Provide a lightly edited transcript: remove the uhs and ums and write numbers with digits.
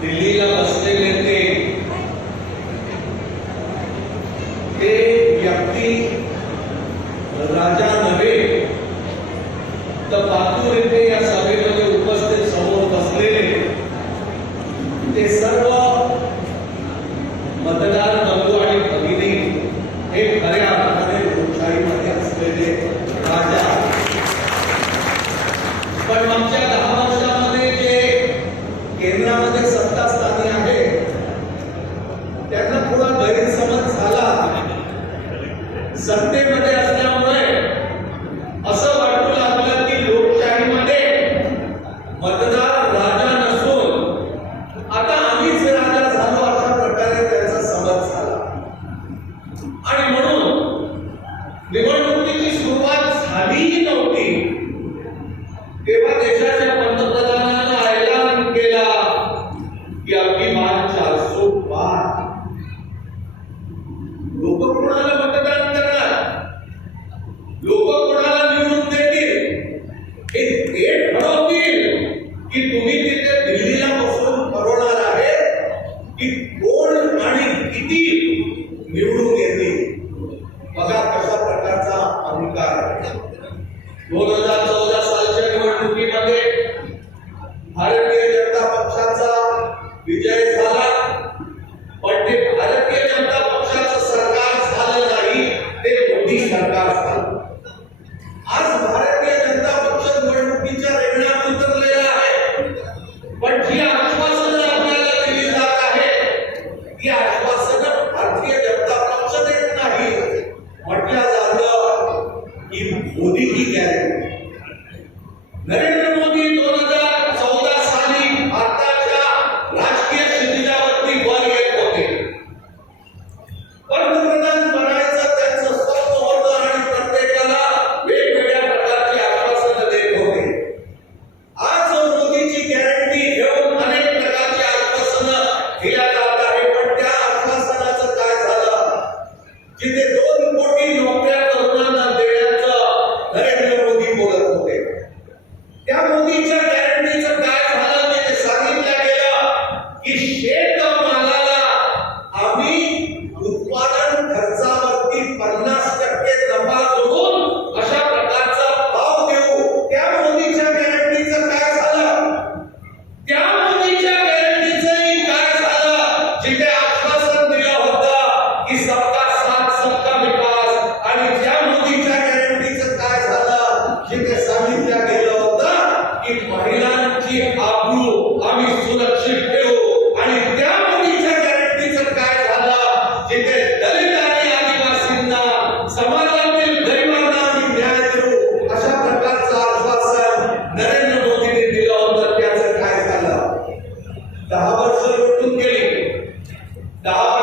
दिल्लीला बसलेले ते व्यक्ती राजा नव्हे तर पातूर येथे या सभेमध्ये उपस्थित समोर बसलेले ते सर्व मतदार बंधू आणि भगिनी हे खऱ्या अर्थाने लोकशाहीमध्ये असलेले राजा. पण आमच्या 10 वर्षामध्ये जे केंद्रामध्ये सत्ता स्थानी आहे त्यांना थोडा गैरसमज झाला. सत्तेमध्ये असल्यामुळे असं वाटू लागलं की लोकशाहीमध्ये मतदार राजा नसून आता आम्हीच राजा झालो अशा प्रकारे त्यांचा समज झाला. आणि म्हणून निवडणुकीची सुरुवात झालीही नव्हती तेव्हा देशाच्या पंतप्रधानांना ऐलान केला की आपली बात 405. लोक कोणाला मतदान करणार, लोक कोणाला निवडून देतील हे ठरवतील की तुम्ही तिथे दिल्लीला बसून ठरवणार आहे की कोण आणि किती निवडून येतील. बघा कशा प्रकारचा अहंकार. 2014 सालच्या निवडणुकीमध्ये भारतीय जनता पक्षाचा विजय झाला. पण ते भारतीय जनता पक्षाचं सरकार झालं नाही, ते मोदी सरकार झालं. आज भारतीय जनता पक्ष निवडणुकीच्या रिंगणात उतरलेला आहे. पण जी आश्वासनं आपल्याला दिली जात आहे ती आश्वासनं भारतीय जनता पक्ष देत नाही. म्हटलं जातं की मोदी की गॅरंटी. नरेंद्र मोदी 2014 साली भारताच्या राजकीय क्षितिजावरती वर येत होते. पंतप्रधान बनायचं त्यांचं स्वप्न होतं आणि प्रत्येकाला वेगवेगळ्या प्रकारची आश्वासनं देत होते. आज मोदीची गॅरंटी घेऊन अनेक प्रकारची आश्वासनं दिल्या जात आहे. पण त्या आश्वासनाचं काय झालं? जिथे 2 कोटी नोकऱ्या तरुणांना देण्याचं नरेंद्र मोदी बोलत होते त्या मोदीच्या गॅरंटीचं काय झालं? ते सांगितलं गेलं की शेतमालाला आम्ही उत्पादन खर्चावरती 50% नफा जोडून अशा प्रकारचा भाव देऊ. त्या मोदीच्या गॅरंटीचं काय झालं? त्या मोदीच्या गॅरंटीचंही काय झालं? जिथे आश्वासन दिलं होतं की सबका साथ सबका विकास, आणि त्या मोदीच्या गॅरंटीचं काय झालं? जिथे सांगितलं गेलं होतं की महिलांची आबरू आम्ही सुरक्षित ठेवू, आणि त्या मोदीच्या गॅरंटीचं काय झालं? जिथे दलित आणि आदिवासींना, समाजातील गरिबांना आम्ही न्याय देऊ अशा प्रकारचं आश्वासन नरेंद्र मोदींनी दिलं होतं. त्याचं काय झालं? 10 वर्ष लुटून गेली. 10